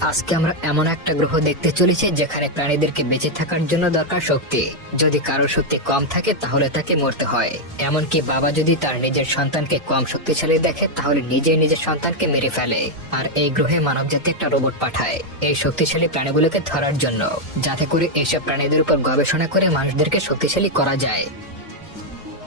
আজকে আমরা এমন একটা গ্রহ দেখতে চলেছি যেখানে প্রাণীদেরকে বেঁচে থাকার জন্য দরকার শক্তি। যদি কারোর শক্তি কম থাকে, তাহলে তাকে মরতে হয়। এমনকি বাবা যদি তার নিজের সন্তানকে কম শক্তিশালী দেখে, তাহলে নিজেই নিজের সন্তানকে মেরে ফেলে। আর এই গ্রহে মানব জাতি একটা রোবট পাঠায়, এই শক্তিশালী প্রাণীগুলোকে ধরার জন্য, যাতে করে এইসব প্রাণীদের উপর গবেষণা করে মানুষদেরকে শক্তিশালী করা যায়।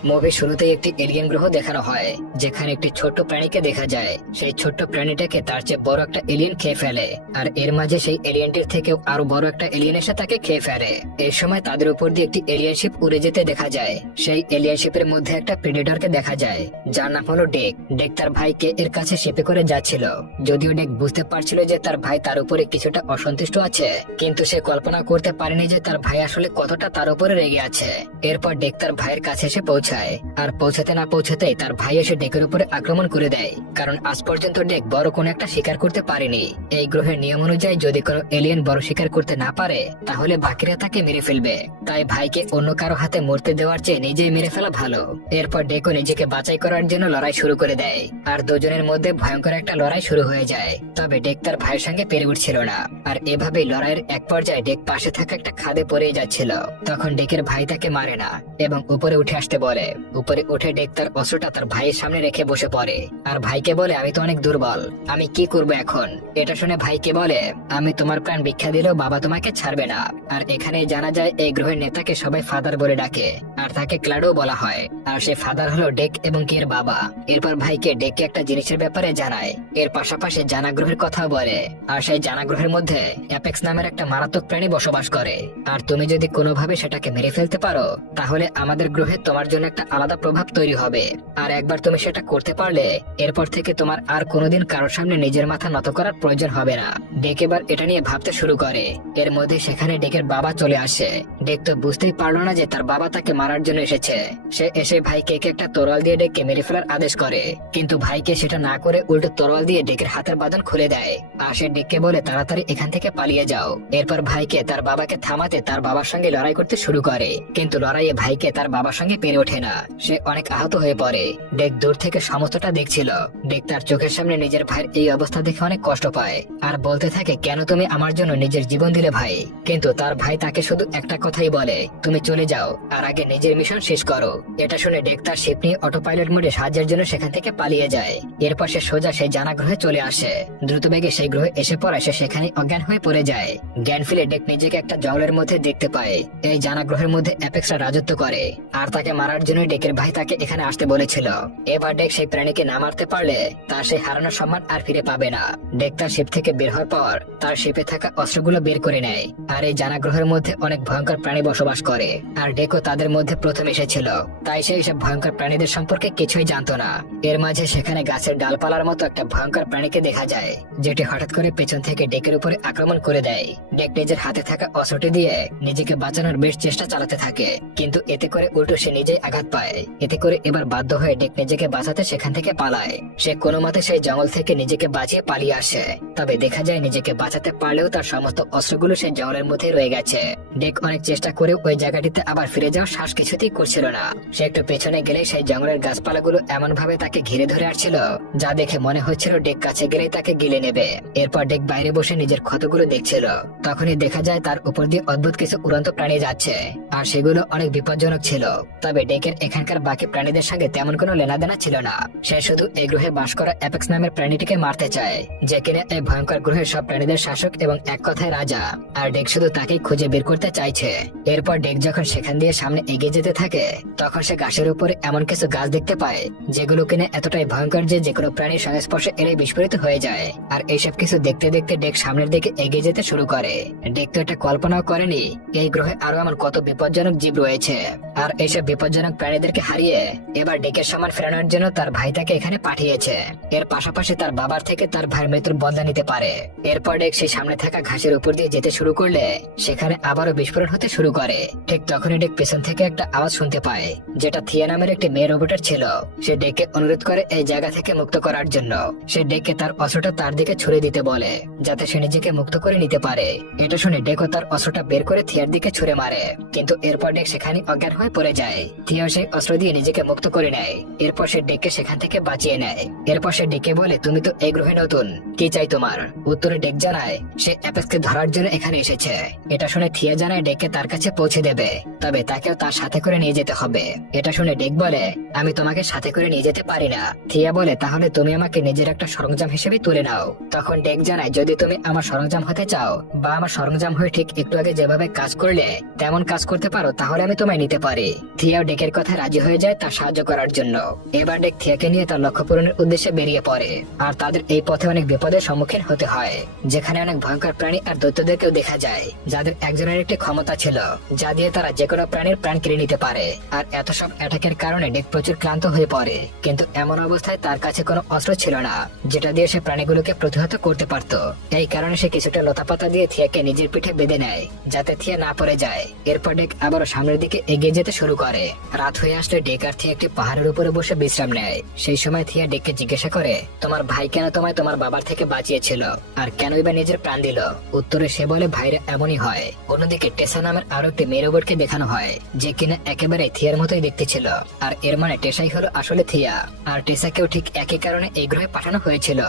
মুভির শুরুতেই একটি এলিয়েন গ্রহ দেখানো হয়, যেখানে একটি ছোট্ট প্রাণীকে দেখা যায়। সেই ছোট্ট প্রাণীটাকে তার চেয়ে বড় একটা এলিয়েন খেয়ে ফেলে, আর এর মাঝে সেই এলিয়েনটির থেকেও আরও বড় একটা এলিয়েন এসে তাকে খেয়ে ফেলে। এই সময় তাদের উপর দিয়ে একটি এলিয়েন শিপ উড়ে যেতে দেখা যায়। সেই এলিয়েন শিপের মধ্যে একটা প্রেডিটরকে দেখা যায়, যার নাম হলো ডেক। ডেক তার ভাইকে এর কাছে শিপে করে যাচ্ছিল। যদিও ডেক বুঝতে পারছিল যে তার ভাই তার উপরে কিছুটা অসন্তুষ্ট আছে, কিন্তু সে কল্পনা করতে পারেনি যে তার ভাই আসলে কতটা তার উপরে রেগে আছে। এরপর ডেক তার ভাইয়ের কাছে এসে পৌঁছায় আর পৌঁছাতে না পৌঁছাতেই তার ভাই এসে ডেকের উপরে আক্রমণ করে দেয়, কারণ আজ পর্যন্ত ডেক বড় কোনো একটা শিকার করতে পারেনি। এই গ্রহের নিয়ম অনুযায়ী যদি কোনো এলিয়েন বড় শিকার করতে না পারে, তাহলে বাকিরা তাকে মেরে ফেলবে। তাই ভাইকে অন্য কারও হাতে মরতে দেওয়ার চেয়ে নিজেই মেরে ফেলা ভালো। এরপর ডেকো নিজেকে বাঁচাই করার জন্য লড়াই শুরু করে দেয়, আর দুজনের মধ্যে ভয়ঙ্কর একটা লড়াই শুরু হয়ে যায়। তবে ডেক তার ভাইয়ের সঙ্গে পেরে উঠছিল না, আর এভাবে লড়াইয়ের এক পর্যায়ে ডেক পাশে থাকা একটা খাদে পড়ে যাচ্ছিল। তখন ডেকের ভাই তাকে মারে না, এবং উপরে উঠে আসতে বলে উপরে উঠে ডেক তার অস্ত্রটা তার ভাইয়ের সামনে রেখে বসে পড়ে। আর ভাইকে বলে, আমি তো অনেক দুর্বল। আমি কি করব এখন? এটা শুনে ভাইকে বলে, আমি তোমার প্রাণ ভিক্ষা দিলেও বাবা তোমাকে ছাড়বে না। আর এখানে জানা যায়, এই গ্রহের নেতাকে সবাই ফাদার বলে ডাকে। আর তাকে ক্লাডো বলা হয়। আর সে ফাদার হলো ডেক এবং কের বাবা। এরপর ভাইকে ডেকে একটা জিনিসের ব্যাপারে জানায়। এর পাশাপাশি জানা গ্রহের কথা বলে। আর সেই জানা গ্রহের মধ্যে অ্যাপেক্স নামের একটা মারাত্মক প্রাণী বসবাস করে। আর তুমি যদি কোনোভাবে সেটাকে মেরে ফেলতে পারো, তাহলে আমাদের গ্রহে তোমার জন্য একটা আলাদা প্রভাব তৈরি হবে। আর একবার তুমি সেটা করতে পারলে, এরপর থেকে তোমার আর কোনোদিন কারোর সামনে নিজের মাথা নত করার প্রয়োজন হবে না। ডেক এবার এটা নিয়ে ভাবতে শুরু করে। এর মধ্যে সেখানে ডেকের বাবা চলে আসে। ডেক তো বুঝতেই পারল না যে তার বাবা তাকে মারার জন্য এসেছে। সে এসে ভাইকে একটা তরোয়াল দিয়ে ডেককে মেরে ফেলার আদেশ করে। কিন্তু ভাইকে সেটা না করে উল্টো তরোয়াল দিয়ে ডেকের হাতের বাঁধন খুলে দেয়। আর সে ডেককে বলে, তাড়াতাড়ি এখান থেকে পালিয়ে যাও। এরপর ভাইকে তার বাবাকে থামাতে তার বাবার সঙ্গে লড়াই করতে শুরু করে। কিন্তু লড়াইয়ে ভাইকে তার বাবার সঙ্গে পেরে ওঠে না। সে অনেক আহত হয়ে পড়ে। ডেক দূর থেকে সমস্তটা দেখছিল। ডেক তার চোখের সামনে নিজের ভাইয়ের এই অবস্থা দেখে অনেক কষ্ট পায়। আর বলতে থাকে, কেন তুমি আমার জন্য নিজের জীবন দিলে ভাই? কিন্তু তার ভাই তাকে শুধু একটা কথাই বলে, তুমি চলে যাও, আর আগে নিজের মিশন শেষ করো। এটা শুনে ডেক তার শিপ নিয়ে অটো পাইলট মোডে সাহায্যের জন্য সেখান থেকে পালিয়ে যায়। এরপর সে সোজা সেই জানা গ্রহে চলে আসে। দ্রুত বেগে সেই গ্রহে এসে পড়ে, সে সেখানে অজ্ঞান হয়ে পড়ে যায়। জ্ঞান ফিলে ডেক নিজেকে একটা জঙ্গলের মধ্যে দেখতে পায়। এই জানা গ্রহের মধ্যে অ্যাপেক্সরা রাজত্ব করে। আর তাকে মারার জন্য ডেকের ভাই তাকে এখানে আসতে বলেছিল। এবার ডেক সেই প্রাণীকে না মারতে পারলে তার সেই হারানোর সম্মান আর ফিরে পাবে না। ডেক তার শিপ থেকে বের হওয়ার পর তার শিপে থাকা অস্ত্রগুলো বের করে নেয় আর এই জানা গ্রহের মধ্যে অনেক ভয়ঙ্কর প্রাণী বসবাস করে। আর ডেকো তাদের মধ্যে প্রথম এসেছিল। তাই সে এইসব ভয়ঙ্কর প্রাণীদের সম্পর্কে কিছুই জানতো না। এর মাঝে সেখানে গাছের ডালপালার মতো একটা ভয়ঙ্কর প্রাণীকে দেখা যায়, যেটি হঠাৎ করে পেছন থেকে ডেকের উপরে আক্রমণ করে দেয়। ডেক নিজের হাতে থাকা অস্ত্রটি দিয়ে নিজেকে বাঁচানোর বেশ চেষ্টা চালাতে থাকে, কিন্তু এতে করে উল্টো সে নিজেই আঘাত পায়। এতে করে এবার বাধ্য হয়ে ডেক নিজেকে বাঁচাতে সেখান থেকে পালায়। সে কোনো মতে সেই জঙ্গল থেকে নিজেকে বাঁচিয়ে পালিয়ে আসে। তবে দেখা যায় নিজেকে বাঁচাতে পারলেও তার সমস্ত অস্ত্রগুলো সেই জঙ্গলের মধ্যে রয়ে গেছে। ডেক অনেক চেষ্টা করে ওই জায়গাটিতে আবার ফিরে যাওয়ার শ্বাস কিছুতেই করছিল না। সে একটু পেছনে গেলে সেই জঙ্গলের গাছপালাগুলো এমন ভাবে তাকে ঘিরে ধরে আসছিল যা দেখে মনে হচ্ছিল ডেক কাছে গেলেই তাকে গিলে নেবে। এরপর ডেক বাইরে বসে নিজের ক্ষতগুলো দেখছিল। তখনই দেখা যায় তার উপর দিয়ে অদ্ভুত কিছু উড়ন্ত প্রাণী যাচ্ছে, আর সেগুলো অনেক বিপজ্জনক ছিল। তবে ডেকের এখানকার বাকি প্রাণীদের সঙ্গে তেমন কোনো লেনাদেনা ছিল না। সে শুধু এই গ্রহে বাস করা অ্যাপেক্স নামের প্রাণীটিকে মারতে চায়, যে কিনা এই ভয়ঙ্কর গ্রহের সব প্রাণীদের শাসক এবং এক কথায় রাজা। আর ডেক শুধু তাকেই খুঁজে বের করতে চাইছে। এরপর ডেক যখন সেখান দিয়ে সামনে এগিয়ে যেতে থাকে, তখন সে গাছের উপরে এমন কিছু গাছ দেখতে পায়, যেগুলো কিনা এতটাই ভয়ঙ্কর যে যেকোনো প্রাণীর সংস্পর্শে এলেই বিস্ফোরিত হয়ে যায়। আর এইসব কিছু দেখতে দেখতে ডেক সামনের দিকে এগিয়ে যেতে শুরু করে। ডেক তো এটা কল্পনাও করেনি, এই গ্রহে আরও এমন কত বিপজ্জনক জীব রয়েছে। আর এইসব বিপজ্জনক প্রাণীদেরকে হারিয়ে এবার ডেকের সমান ফেরানোর জন্য তার ভাই তাকে এখানে পাঠিয়েছে। এর পাশাপাশি তার বাবার থেকে তার ভাইয়ের মৃত্যুর বদলা নিতে পারে। এরপর ডেক সেই সামনে থাকা ঘাসের উপর দিয়ে যেতে শুরু করলে সেখানে আবারও বিস্ফোরণ হতে শুরু করে। ঠিক তখনই ডেক পেছন থেকে একটা আওয়াজ শুনতে পায়, যেটা থিয়া নামের একটি মেয়ে রোবটের ছিল। সে ডেকে অনুরোধ করে এই জায়গা থেকে মুক্ত করার জন্য। সে ডেকে তার অস্ত্রটা তার দিকে ছুড়ে দিতে বলে, যাতে সে নিজেকে মুক্ত করে নিতে পারে। এটা শুনে ডেকো তার অস্ত্রটা বের করে থিয়ার দিকে ছুড়ে মারে। কিন্তু এরপর ডেক সেখানে অজ্ঞান হয়ে পড়ে যায়। থিয়া থিয়াও সেই অস্ত্র দিয়ে নিজেকে মুক্ত করে নেয়। এরপর সে ডেককে সেখান থেকে বাঁচিয়ে নেয়। এরপর সে ডেকে বলে, তুমি তো এই গ্রহে নতুন। কি চাই তোমার? উত্তরে ডেক জানায়, সে অ্যাপেক্সকে ধরার জন্য এখানে এসেছে। এটা শুনে থিয়া জানায় ডেককে তার কাছে পৌঁছে দেবে। তবে তাকেও তার সাথে করে নিয়ে যেতে হবে। এটা শুনে ডেক বলে, আমি তোমাকে সাথে করে নিয়ে যেতে পারি না। থিয়া বলে, তাহলে তুমি আমাকে নিজের একটা সরঞ্জাম হিসেবে তুলে নাও। তখন ডেক জানায়, যদি তুমি আমার সরঞ্জাম হতে চাও বা আমার সরঞ্জাম হয়ে ঠিক একটু আগে যেভাবে কাজ করলে তেমন কাজ করতে পারো, তাহলে আমি তোমায় নিতে পারি। থিয়াও ডেকের কথা রাজি হয়ে যায় তার সাহায্য করার জন্য। এবার ডেক থিয়াকে নিয়ে তার লক্ষ্য পূরণের উদ্দেশ্যে বেরিয়ে পড়ে। আর তাদের এই পথে অনেক বিপদের সম্মুখীন হতে হয়। যেখানে অনেক ভয়ঙ্কর প্রাণী আর দৈত্যদেরকেও দেখা যায়। যাদের একজনের একটি ক্ষমতা ছিল, যা দিয়ে তারা যে কোনো প্রাণীর প্রাণ কেড়ে নিতে পারে। আর এত সব অ্যাটাকের কারণে ডেক প্রচুর ক্লান্ত হয়ে পড়ে। কিন্তু এমন অবস্থায় তার কাছে কোনো অস্ত্র ছিল না, যেটা দিয়ে সে প্রাণীগুলোকে প্রতিহত করতে পারত। এই কারণে সে কিছুটা লতাপাতা দিয়ে থিয়াকে নিজের পিঠে বেঁধে নেয়, যাতে থিয়া না পড়ে যায়। এরপর ডেক আবারও সামনের দিকে এগিয়ে যেতে শুরু করে। রাত হয়ে আসলে ডেক আর থিয়া একটি পাহাড়ের উপরে বসে বিশ্রাম নেয়। সেই সময় থিয়া ডেককে জিজ্ঞাসা করে, তোমার ভাই কেন তোমায় তোমার বাবার থেকে বাঁচিয়েছিল? আর কেনই বা নিজের প্রাণ দিল? উত্তরে সে বলে, ভাইরা, এমনই হয়। অন্যদিকে টেসা নামের আরও একটি মেয়ে রোবটকে দেখানো হয়, যে কিনা একেবারে থিয়ার মতোই দেখতে ছিল। আর এর মানে টেসাই হলো আসলে থিয়া। আর টেসাকেও ঠিক একই কারণে এই গ্রহে পাঠানো হয়েছিল,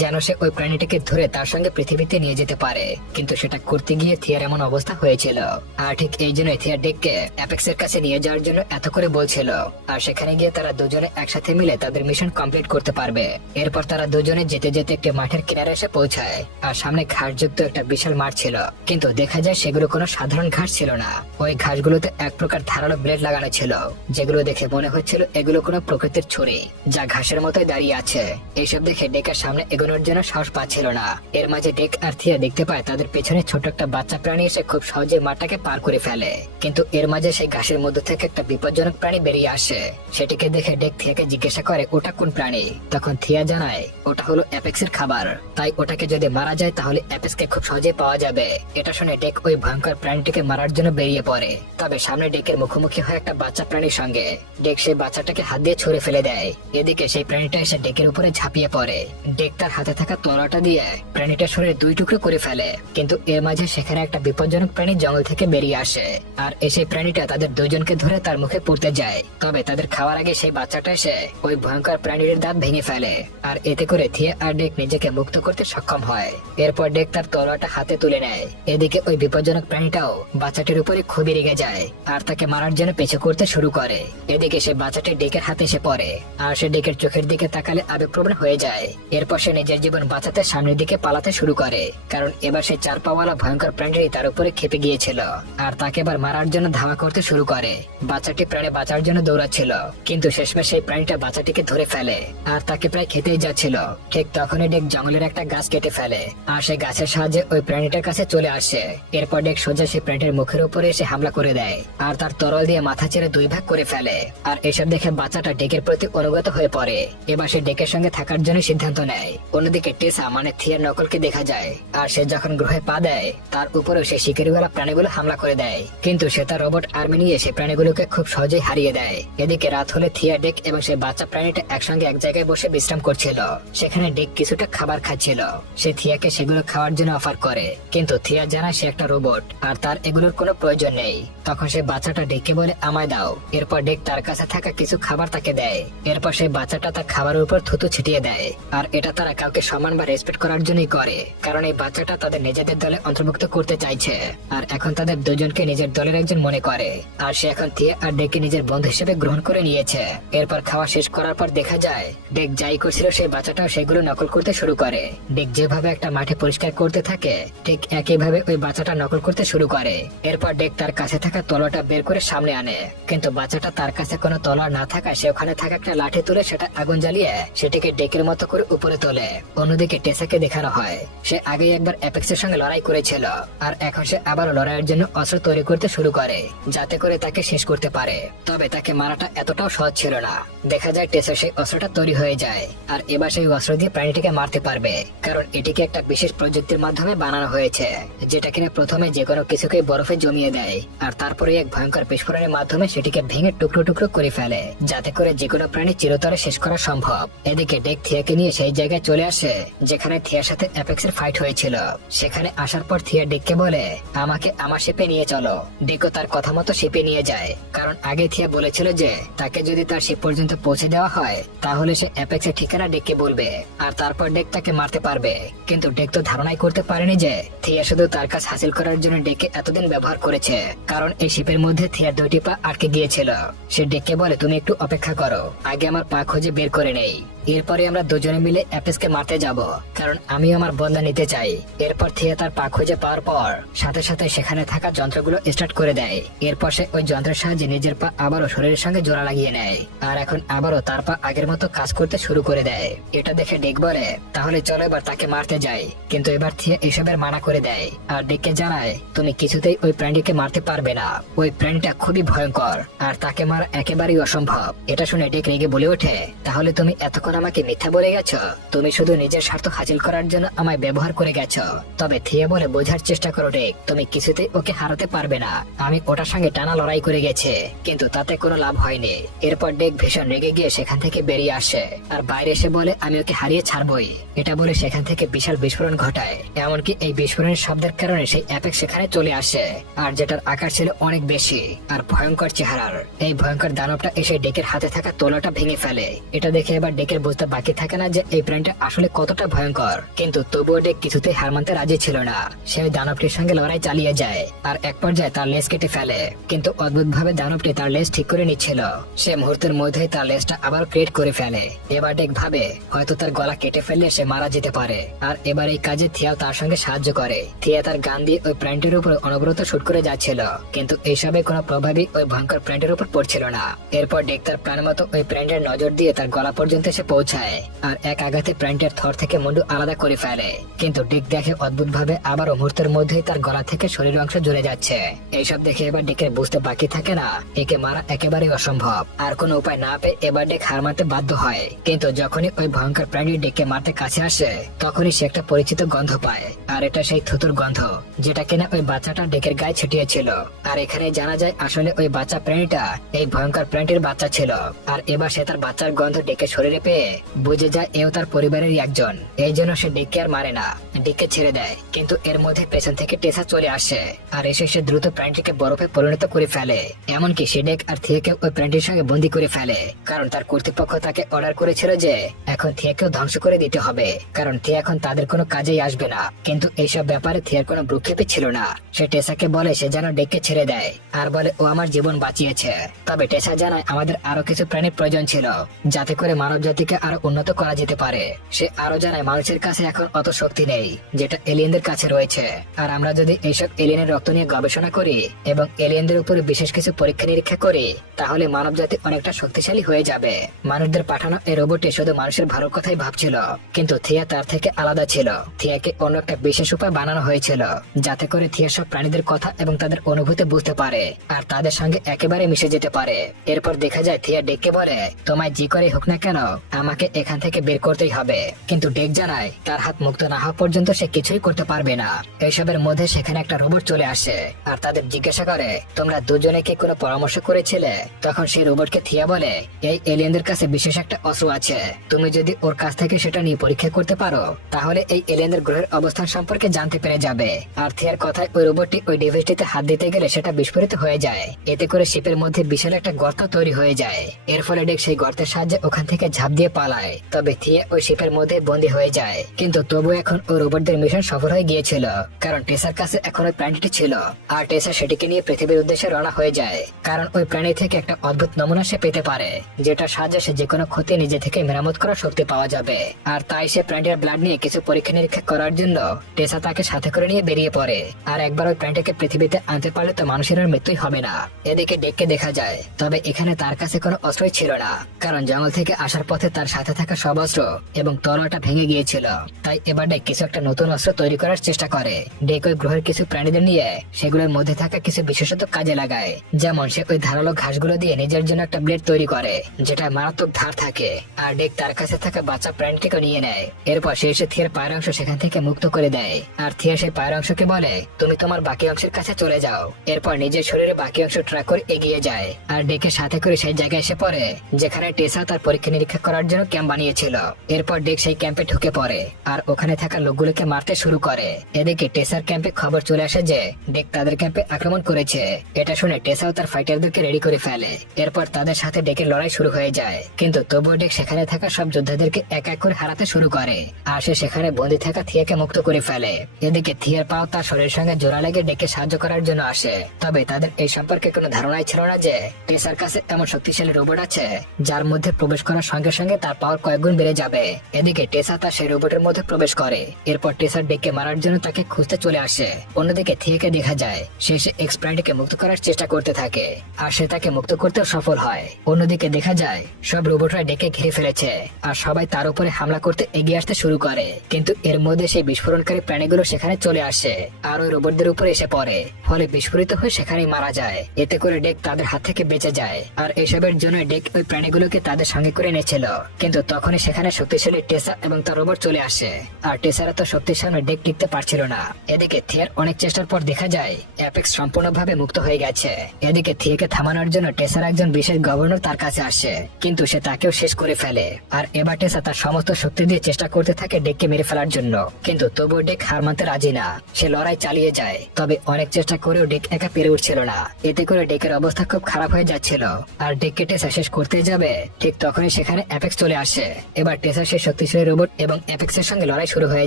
যেন সে ওই প্রাণীটিকে ধরে তার সঙ্গে পৃথিবীতে নিয়ে যেতে পারে। কিন্তু সেটা করতে গিয়ে থিয়ার এমন অবস্থা হয়েছিল। আর ঠিক এই জন্য থিয়া ডেককে অ্যাপেক্স এর কাছে নিয়ে যাওয়ার জন্য এত করে বলছিল। আর সেখানে গিয়ে তারা দুজনে একসাথে মিলে তাদের মিশন কমপ্লিট করতে পারবে। এরপর তারা দুজনে যেতে যেতে একটি মাঠের কিনারে এসে পৌঁছায়। আর সামনে ঘাসযুক্ত একটা বিশাল মাঠ ছিল। কিন্তু দেখা যায় সেগুলো কোনো সাধারণ ঘাস ছিল না। ওই ঘাসগুলোতে এক প্রকার ধারালো ব্লেড লাগানো ছিল, যেগুলো দেখে মনে হচ্ছিল এগুলো কোনো প্রকৃতির ছুরি, যা ঘাসের মতোই দাঁড়িয়ে আছে। এইসব দেখে ডেকের সামনে এগোনোর জন্য সাহস পাচ্ছিল না। এর মাঝে ডেক আর থিয়া দেখতে পায় তাদের পেছনে ছোট একটা বাচ্চা প্রাণী এসে খুব সহজে মাঠটাকে পার করে ফেলে। কিন্তু এর মাঝে সেই ঘাসের মধ্যে থেকে একটা বিপজ্জনক প্রাণী বেরিয়ে আসে। সেটিকে দেখে ডেক থিয়াকে জিজ্ঞাসা করে, ওটা কোন প্রাণী? তখন থিয়া জানায়, ওটা হলো অ্যাপেক্সের খাবার। তাই ওটাকে যদি মারা যায়, তাহলে অ্যাপেক্সকে খুব সহজে পাওয়া যাবে। এটা শুনে ডেক ওই ভয়ঙ্কর প্রাণীটিকে মারার জন্য বেরিয়ে পড়ে। তবে সামনে ডেকের মুখোমুখি হয় একটা বাচ্চা প্রাণীর সঙ্গে। ডেক সেই বাচ্চাটাকে হাত দিয়ে ছুড়ে ফেলে দেয়। এদিকে সেই প্রাণীটা এসে ডেকের উপরে ঝাঁপিয়ে পড়ে। ডেক তার হাতে থাকা তলাটা দিয়ে প্রাণীটার শরীরে দুই টুকরো করে ফেলে। কিন্তু এর মাঝে সেখানে একটা বিপজ্জনক প্রাণী জঙ্গল থেকে বেরিয়ে আসে। আর এসে প্রাণীটা তাদের দুজনকে ধরে তার মুখে পড়তে যায়। তবে তাদের খাওয়ার আগে সেই বাচ্চাটা এসে ওই ভয়ঙ্কর প্রাণীর দাঁত ভেঙে ফেলে আর এতে করে থিয়া আর ডেক নিজেকে মুক্ত করতে সক্ষম হয়। এরপর ডেক তার তলোয়ারটা হাতে তুলে নেয়। এদিকে ওই বিপজ্জনক প্রাণীটাও বাচ্চাটির উপরে খুবই রেগে যায় আর তাকে মারার জন্য পিছু করতে শুরু করে। এদিকে সে বাচ্চাটি ডেকের হাতে এসে পড়ে আর সে ডেকের চোখের দিকে তাকালে আবেগপ্রবণ হয়ে যায়। এরপর সে নিজের জীবন বাঁচাতে সামনের দিকে পালাতে শুরু করে, কারণ এবার সে চার পাওয়ালা ভয়ঙ্কর প্রাণীটি তার উপরে খেপে গিয়েছিল আর তাকে এবার মারার জন্য ধাওয়া করতে শুরু করে। বাচ্চাটি প্রাণে বাঁচার জন্য দৌড়াচ্ছিল। কিন্তু শেষমেশ সেই প্রাণীটা বাচ্চাটিকে ধরে ফেলে আর তাকে প্রায় খেতেই যাচ্ছিল। ঠিক তখনই ডেক জঙ্গলের একটা গাছ কেটে ফেলে আর সেই গাছের সাহায্যে ওই প্রাণীটার কাছে চলে আসে। এরপর ডেক সোজা সেই প্রাণীটির মুখের উপরে এসে হামলা করে দেয় আর তার তরল দিয়ে মাথা ছেড়ে দুই ভাগ করে ফেলে আর এসব দেখে বাচ্চাটা ডেকের প্রতি অনুগত হয়ে পড়ে। এবার সে ডেকের সঙ্গে থাকার জন্য সিদ্ধান্ত নেয়। অন্যদিকে টেসা মানে থিয়ার নকলকে দেখা যায় আর সে যখন গ্রহে পা দেয়, তার উপরেও সে শিকারিওয়ালা প্রাণীগুলো হামলা করে দেয়। কিন্তু সে তার রোবট আর্মি নিয়ে সে প্রাণীগুলোকে খুব সহজেই হারিয়ে দেয়। এদিকে রাত হলে থিয়া ডেক এবং সে বাচ্চা প্রাণীটা একসঙ্গে এক জায়গায় বসে বিশ্রাম করছিল। সেখানে ডেক কিছুটা খাবার খাচ্ছিল। সে থিয়াকে সেগুলো খাওয়ার জন্য অফার করে। কিন্তু থিয়া জানায় সে একটা রোবট, আর তার এগুলোর কোনো প্রয়োজন নেই। তখন সে বাচ্চাটা ডেকে বলে, আমায় দাও। এরপর ডেক তার কাছে থাকা কিছু খাবার তাকে দেয়। এরপর সেই বাচ্চাটা তার খাবারের উপর থুতু ছিটিয়ে দেয়। আর এটা তারা কাউকে সম্মান বা রেসপেক্ট করার জন্যই করে। কারণ এই বাচ্চাটা তাদের নিজেদের দলে অন্তর্ভুক্ত করতে চাইছে। আর এখন তাদের দুজনকে নিজের দলের একজন মনে করে। আর সে এখন থিয়া আর ডেকে নিজের বন্ধু হিসেবে গ্রহণ করে নিয়েছে। এরপর খাওয়া শেষ করার পর দেখা যায়, ডেক যাই করছিল সেই বাচ্চাটাও সেগুলো নকল করতে শুরু করে। ডেক যেভাবে একটা মাঠে পরিষ্কার করতে থাকে, ঠিক একইভাবে ওই বাচ্চাটা নকল করতে শুরু করে। এরপর ডেক তার কাছে থাকা তলোয়ারটা বের করে সামনে আনে। কিন্তু বাচ্চাটা তার কাছে কোনো তলোয়ার না থাকায় সে ওখানে থাকা একটা লাঠি তুলে সেটা আগুন জ্বালিয়ে সেটিকে ডেকের মতো করে উপরে তোলে। অন্যদিকে টেসাকে দেখানো হয়, সে আগে একবার অ্যাপেক্সের সঙ্গে লড়াই করেছিল, আর এখন সে আবারও লড়াইয়ের জন্য অস্ত্র তৈরি করতে শুরু করে, যাতে করে তাকে শেষ করতে পারে। তবে তাকে মারাটা এতটাও সহজ ছিল না। দেখা যায় টেসা সেই অস্ত্রটা তৈরি হয়ে যায়, আর এবার সেই অস্ত্র দিয়ে প্রাণীটিকে মারতে পারবে, কারণ এটিকে একটা বিশেষ প্রযুক্তির মাধ্যমে বানানো হয়েছে, যেটা কিনা প্রথমে যে কোনো কিছুকে বরফে জমিয়ে দেয়, আর তারপরে এক ভয়ঙ্কর বিস্ফোরণের মাধ্যমে সেটিকে ভেঙে টুকরো টুকরো করে ফেলে, যাতে করে যে কোনো প্রাণী চিরতরে শেষ করা সম্ভব। এদিকে ডেক থিয়াকে নিয়ে সেই জায়গায় চলে আসে, যেখানে থিয়ার সাথে অ্যাপেক্সের ফাইট হয়েছিল। সেখানে আসার পর থিয়া ডেককে বলে, আমাকে আমার শিপে নিয়ে চলো। ডেকও তার কথা মতো শিপে নিয়ে যায়, কারণ আগে আগে থিয়া বলেছিল যে, তাকে যদি তার শিপ পর্যন্ত পৌঁছে দেওয়া হয়, তাহলে সে অ্যাপেক্সের ঠিকানা ডেককে বলবে, আর তারপর ডেক তাকে মারতে পারবে। কিন্তু ডেক তো ধারণাই করতে পারেনি যে, থিয়া শুধু তার কাজ হাসিল করার জন্য ডেকে এতদিন ব্যবহার করেছে, কারণ এই শিপের মধ্যে থিয়ার দুইটি পা আটকে গিয়েছিল। সে ডেককে বলে, তুমি একটু অপেক্ষা করো, আগে আমার পা খুঁজে বের করে নেই। এরপরে আমরা দুজনে মিলে অ্যাপেসকে মারতে যাব, কারণ আমি আমার বদলা নিতে চাই। এরপর থিয়া তার পা খুঁজে পাওয়ার পর, সাথে সাথে সেখানে থাকা যন্ত্রগুলো স্টার্ট করে দেয়। এরপর সে ওই যন্ত্রের সাহায্যে নিজের পা আবারও শরীরের সঙ্গে জোড়া লাগিয়ে নেয়, আর এখন আবারও তার পা আগের মতো কাজ করতে শুরু করে দেয়। এটা দেখে ডেক বলে, তাহলে চলো এবার তাকে মারতে যাই। কিন্তু এবার থিয়া এসবের মানা করে দেয়, আর ডেককে জানায়, তুমি কিছুতেই ওই প্রাণীকে মারতে পারবে না। ওই প্রাণীটা খুবই ভয়ঙ্কর, আর তাকে মারা একেবারেই অসম্ভব। এটা শুনে ডেক রেগে বলে ওঠে, তাহলে তুমি এতক্ষণ আমাকে মিথ্যা বলে গেছো। তুমি শুধু নিজের স্বার্থ হাসিল করার জন্য আমায় ব্যবহার করে গেছো। তবে থিয়ে বলে বোঝার চেষ্টা করো ডেক তুমি কিছুতেই ওকে হারাতে পারবে না। আমি ওটার সঙ্গে টানা লড়াই করে গেছে, কিন্তু তাতে কোনো লাভ হয়নি। এরপর ডেক ভীষণ রেগে গিয়ে সেখান থেকে বেরিয়ে আসে, আর বাইরে এসে বলে, আমি ওকে হারিয়ে ছাড়বই। এটা বলে সেখান থেকে বিশাল বিস্ফোরণ ঘটায়, এমনকি এই বিস্ফোরণের শব্দের কারণে সেই অ্যাপেক সেখানে চলে আসে, আর যেটার আকার ছিল অনেক বেশি, আর ভয়ঙ্কর চেহারার। এই ভয়ঙ্কর দানবটা এসে ডেকের হাতে থাকা তোলাটা ভেঙে ফেলে। এটা দেখে এবার ডেকের বুঝতে বাকি থাকে না যে এই প্রাণীটা আসলে কতটা ভয়ঙ্কর। কিন্তু তবুও ডেক কিছুতেই হার মানতে রাজি ছিল না। সে দানবটির সঙ্গে লড়াই চালিয়ে যায় আর এক পর্যায়ে তার লেজ কেটে ফেলে। কিন্তু অদ্ভুত ভাবে দানবটি তার লেজ ঠিক করে নিচ্ছিল। সে মুহূর্তের মধ্যেই তার লেজটা আবার ক্রিয়েট করে ফেলে। এবার ডেক ভাবে, হয়তো তার গলা কেটে ফেললে সে মারা যেতে পারে। আর এবার এই কাজে থিয়াও তার সঙ্গে সাহায্য করে। থিয়া তার গান দিয়ে ওই প্রাণীটির উপর অনবরত শুট করে যাচ্ছিল। কিন্তু এইসবে কোনো প্রভাবই ওই ভয়ঙ্কর প্রাণীটির উপর পড়ছিল না। এরপর ডেক তার প্রাণ মতো ওই প্রাণীটির নজর দিয়ে তার গলা পর্যন্ত এসে পৌঁছায়। আর এক আঘাতে প্রাণীটির থর থেকে মুন্ডু আলাদা করে ফেলে। কিন্তু ডিক দেখে অদ্ভুত ভাবে আবারও মুহূর্তের মধ্যেই তার গলা থেকে শরীর অংশ জুড়ে যাচ্ছে। এইসব দেখে এবার ডেকের বুঝতে বাকি থাকে না। একে মারা একেবারেই অসম্ভব। আর কোনো উপায় না পেয়ে এবার ডেক হার মারতে বাধ্য হয়। কিন্তু যখনই ওই ভয়ঙ্কর প্রাণী ডেকে মারতে কাছে আসে, তখনই সে একটা পরিচিত গন্ধ পায়। আর এটা সেই থুতুর গন্ধ। যেটা কিনা ওই বাচ্চাটা ডেকের গায়ে ছিটিয়েছিল। আর এখানে জানা যায় আসলে ওই বাচ্চা প্রাণীটা এই ভয়ঙ্কর প্রাণীটির বাচ্চা ছিল। আর এবার সে তার বাচ্চার গন্ধ ডেকে শরীরে পেয়ে বুঝে যায় এও তার পরিবারেরই একজন। এই জন্য সে ডেকে আর মারে না ডেকে ছেড়ে দেয়। কিন্তু এর মধ্যে পেছন থেকে টেসা চলে আসে, আর এসে সে দ্রুত প্রাণীটিকে বরফে পরিণত করে ফেলে। এমনকি সে ডেক আর থিয়েকে ওই প্রাণীটির সঙ্গে বন্দি করে ফেলে, কারণ তার কর্তৃপক্ষ তাকে অর্ডার করেছিল যে এখন থিয়াকেও ধ্বংস করে দিতে হবে। কারণ থিয়া এখন তাদের কোনো কাজেই আসবে না। কিন্তু এইসব ব্যাপারে থিয়ার কোনো ভ্রুক্ষেপই ছিল না। সে টেসাকে বলে, সে যেন ডেকে ছেড়ে দেয়। আর বলে, ও আমার জীবন বাঁচিয়েছে। তবে টেসা জানায়, আমাদের আরও কিছু প্রাণীর প্রয়োজন ছিল, যাতে করে মানব জাতিকে আরও উন্নত করা যেতে পারে। সে আরও জানায় মানুষের কাছে এখন অত শক্তি নেই, যেটা এলিয়েনদের কাছে রয়েছে। আর আমরা যদি এইসব এলিয়েনের রক্ত নিয়ে গবেষণা করি এবং এলিয়েনদের উপর বিশেষ কিছু পরীক্ষা নিরীক্ষা করি, তাহলে মানব জাতি অনেকটা শক্তিশালী হয়ে যাবে। মানুষদের পাঠানো এই রোবটে শুধু মানুষের ভালোর কথাই ভাবছিল, কিন্তু থিয়া তার থেকে আলাদা ছিল। থিয়াকে অন্য একটা বিশেষ উপায় বানানো হয়েছিল। যাতে করে থিয়া সব প্রাণীদের কথা এবং তাদের অনুভূতি বুঝতে পারে, আর তাদের সঙ্গে একেবারে মিশে যেতে পারে। এরপর দেখা যায় থিয়া ডেকে বলে, তোমায় যে করে হোক না কেন, আমাকে এখান থেকে বের করতেই হবে। কিন্তু ডেক জানায়, তার হাত মুক্ত না হওয়া পর্যন্ত সে কিছুই করতে পারবে না। এইসবের মধ্যে সেখানে একটা রোবট চলে আসে, আর তাদের জিজ্ঞাসা করে, তোমরা দুজনে কি কোনো পরামর্শ করেছিলে? তখন সেই রোবটকে থিয়া বলে, এই এলিয়েনদের কাছে বিশেষ একটা অস্ত্র আছে। তুমি যদি ওর কাছ থেকে সেটা নিয়ে পরীক্ষা করতে পারো, তাহলে এই এলিয়েনদের গ্রহের অবস্থান সম্পর্কে জানতে পেরে যাবে। আর কথায় ওই রোবটটি ওই ডিভাইসটিতে হাত দিতে গেলে সেটা বিস্ফোরিত হয়ে যায়। এতে করে শিপের মধ্যে বিশাল একটা গর্ত তৈরি হয়ে যায়। এর ফলে ডেক সেই গর্তের সাহায্যে ওখান থেকে ঝাঁপ দিয়ে পালায়। তবে থিয়া ওই শিপের মধ্যে বন্দী হয়ে যায়। কিন্তু তবু এখন ওই রোবটদের মিশন সফল হয়ে গিয়েছিল। কারণ টেসার কাছে এখন ওই প্রাণীটি ছিল। আর টেসা সেটিকে নিয়ে পৃথিবীর উদ্দেশ্যে রওনা হয়ে যায়। কারণ ওই প্রাণী থেকে একটা অদ্ভুত নমুনা সে পেতে পারে যেটা সাহায্যে সে যে কোনো ক্ষতি নিজে থেকে মেরামত করার শক্তি পাওয়া যাবে। আর তাই সে প্রাণীর ব্লাড নিয়ে কিছু পরীক্ষা নিরীক্ষা করার জন্য টেসা তাকে সাথে করে নিয়ে বেরিয়ে পড়ে। আর একবার ওই প্রাণীটাকে পৃথিবীতে আনতে পারলে তো মানুষের আর মৃত্যুই হবে না। এদিকে ডেককে দেখা যায়, তবে এখানে তার কাছে কোনো অস্ত্রই ছিল না। কারণ জঙ্গল থেকে আসার পথে তার সাথে থাকা সব অস্ত্র এবং তলোয়ারটা ভেঙে গিয়েছিল। তাই এবার ডেক কিছু একটা নতুন অস্ত্র তৈরি করার চেষ্টা করে। ডেক ওই গ্রহের কিছু প্রাণীদের নিয়ে সেগুলোর মধ্যে থাকা কিছু বিশেষত কাজে লাগায়। যেমন সে ওই ধারালো ঘাসগুলো দিয়ে নিজের জন্য একটা ব্লেড তৈরি করে, যেটা মারাত্মক ধার থাকে। আর ডেক তার কাছে থাকা বাচ্চা প্রাণীটিকে নিয়ে নেয়। এরপর সে এসে থিয়ার পায়ের অংশ সেখান থেকে মুক্ত করে দেয়। আর থিয়া সেই পায়ের অংশকে ডেককে বলে, তুমি তোমার বাকি অংশের কাছে চলে যাও। এরপর নিজের শরীরে বাকি অংশ ট্র্যাক করে এগিয়ে যায় আর ডেকের সাথে করে সেই জায়গায় এসে পড়ে, যেখানে টেসা তার পরীক্ষা নিরীক্ষা করার জন্য ক্যাম্প বানিয়েছিল। এরপর ডেক সেই ক্যাম্পে ঢুকে পড়ে আর ওখানে থাকা লোকগুলোকে মারতে শুরু করে। এদিকে টেসার ক্যাম্পে খবর চলে আসে যে, ডেক তাদের ক্যাম্পে আক্রমণ করেছে। এটা শুনে টেসাও তার ফাইটারদেরকে রেডি করে ফেলে। এরপর তাদের সাথে ডেকের লড়াই শুরু হয়ে যায়। কিন্তু তবুও ডেক সেখানে থাকা সব যোদ্ধাদেরকে এক এক করে হারাতে শুরু করে। আর সে সেখানে বন্দি থাকা থিয়াকে মুক্ত করে ফেলে। এদিকে থিয়ার পাও তার শরীরের সঙ্গে জোড়া লেগে ডেকে সাহায্য করার জন্য আসে। তবে তাদের এই সম্পর্কে কোনো ধারণাই ছিল না যে টেসার কাছে এমন শক্তিশালী রোবট আছে, যার মধ্যে প্রবেশ করার সঙ্গে সঙ্গে তার পাওয়ার কয়েকগুণ বেড়ে যাবে। এদিকে টেসা তার সেই রোবটের মধ্যে প্রবেশ করে। এরপর টেসার ডেকে মারার জন্য তাকে খুঁজতে চলে আসে। অন্যদিকে থিয়াকে দেখা যায়, সে সে এক্সপ্রাইটকে মুক্ত করার চেষ্টা করতে থাকে, আর সে তাকে মুক্ত করতেও সফল হয়। অন্যদিকে দেখা যায়, সব রোবটরা ডেকে ঘিরে ফেলেছে, আর সবাই তার উপরে হামলা করতে এগিয়ে আসতে শুরু করে। কিন্তু এর মধ্যে সেই বিস্ফোরণকারী প্রাণীগুলো সেখানে চলে আসে। আর ওই রোবটদের উপরে এসে পড়ে। ফলে বিস্ফোরিত হয়ে সেখানেই মারা যায়। এতে করে ডেক তাদের হাত থেকে বেঁচে যায়। আর এসবের জন্য ডেক ওই প্রাণীগুলোকে তাদের সঙ্গে করে এনেছিল। কিন্তু তখনই সেখানে শক্তিশালী টেসা এবং তার রোবট চলে আসে। আর টেসার এত শক্তিশালী ডেক টিকতে পারছিল না। এদিকে থিয়ার অনেক চেষ্টার পর দেখা যায়, অ্যাপেক্স সম্পূর্ণভাবে মুক্ত হয়ে গেছে। এদিকে থিয়াকে থামানোর জন্য টেসার একজন বিশেষ গভর্নর তার কাছে আসে। কিন্তু সে তাকেও শেষ করে ফেলে। আর এবার টেসা তার সমস্ত শক্তি দিয়ে চেষ্টা করতে থাকে ডেককে মেরে ফেলার জন্য। কিন্তু তবুও ডেক হার মানতে রাজি না। সে লড়াই চালিয়ে যায়। তবে অনেক চেষ্টা করেও ডেক একা পেরে উঠছিল না। এতে করে ডেকের অবস্থা খুব খারাপ হয়ে যাচ্ছিল। আর ডেককে টেসা শেষ করতে যাবে, ঠিক তখনই সেখানে অ্যাপেক্স চলে আসে। এবার টেসা সে শক্তিশালী রোবট এবং অ্যাপেক্সের সঙ্গে লড়াই শুরু হয়ে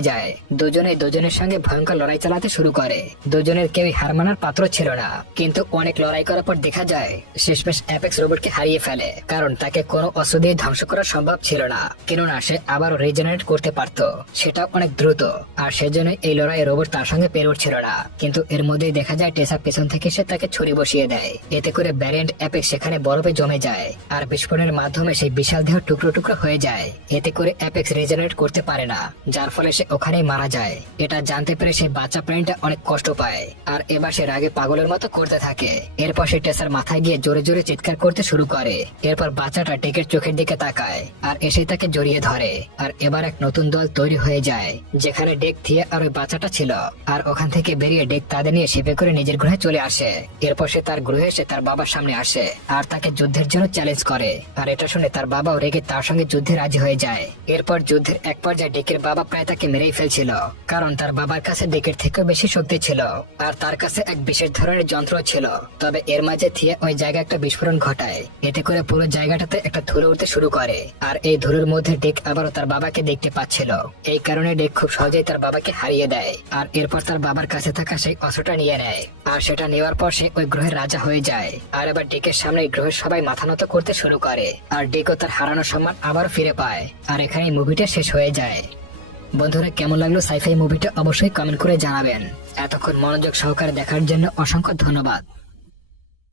যায়। দুজনে দুজনের সঙ্গে ভয়ঙ্কর লড়াই চালাতে শুরু করে। দুজনের কেউই হার মানার পাত্র ছিল না। কিন্তু অনেক লড়াই করার পর দেখা যায়, শেষমেশ অ্যাপেক্স রোবটকে হারিয়ে ফেলে। কারণ তাকে কোনো অস্ত্র দিয়ে ধ্বংস করা সম্ভব ছিল না। কেননা সে আবারও রিজেনারেট করতে পারত। সেটা অনেক দ্রুত। আর সেজন্য এই লড়াই রোবট তার সঙ্গে পেরে উঠছিল না। কিন্তু এর মধ্যেই দেখা যায় টেসা পেছন থেকে সে তাকে ছুরি বসিয়ে দেয়। এতে করে ব্যারেন্ট অ্যাপেক্স সেখানে বরফে জমে যায় আর বিস্ফোরণের মাধ্যমে সেই বিশাল দেহ টুকরো টুকরো হয়ে যায়। এতে করে অ্যাপেক্স রিজেনারেট করতে পারে না, যার ফলে সে ওখানেই মারা যায়। এটা জানতে পেরে সেই বাচ্চা প্রাণীটা অনেক কষ্ট পায় আর এবার সে রাগে পাগলের মতো করতে থাকে। এরপর সে টেসার মাথায় গিয়ে জোরে জোরে চিৎকার করতে শুরু করে। এরপর বাচ্চাটা টেকের চোখের দিকে তাকায় আর এসে তাকে জড়িয়ে ধরে। আর এবার এক নতুন দল তৈরি হয়ে যায়, যেখানে ডেক থিয়ে আর ওই বাচ্চাটা ছিল। আর ওখান থেকে বেরিয়ে ডেক তাদের নিয়ে শিপে করে নিজের গ্রহে চলে আসে। এরপর সে তার গ্রহে এসে তার বাবার সামনে আসে আর তাকে যুদ্ধের জন্য চ্যালেঞ্জ করে। আর এটা শুনে তার বাবাও রেগে তার সঙ্গে যুদ্ধে রাজি হয়ে যায়। এরপর যুদ্ধের এক পর্যায়ে ডেকের বাবা প্রায় তাকে মেরেই ফেলছিল, কারণ তার বাবার কাছে ডেকের থেকেও বেশি শক্তি ছিল আর তার কাছে এক বিশেষ ধরনের যন্ত্র ছিল। তবে এর মাঝে থিয়ে ওই জায়গায় একটা বিস্ফোরণ ঘটায়। এতে করে পুরো জায়গাটাতে একটা ধুলো উঠতে শুরু করে আর এই ধুলোর মধ্যে ডেক আবারও তার বাবাকে দেখতে পাচ্ছিল। এই কারণে ডেক খুব সহজেই তার বাবাকে হারিয়ে দেয়। আর এরপর তার বাবার কাছে থাকা সেই অস্ত্রটা নিয়ে নেয়। আর সেটা নেওয়ার পর সে ওই গ্রহের রাজা হয়ে যায়। আর এবার ডেকের সামনে গ্রহের সবাই মাথা নত করতে শুরু করে। আর ডেকও তার হারানোর সম্মান আবার ফিরে পায়। আর এখানে মুভিটা শেষ হয়ে যায়। বন্ধুরা, কেমন লাগল সাইফাই মুভিটা অবশ্যই কমেন্ট করে জানাবেন। এতক্ষণ মনোযোগ সহকারে দেখার জন্য অসংখ্য ধন্যবাদ।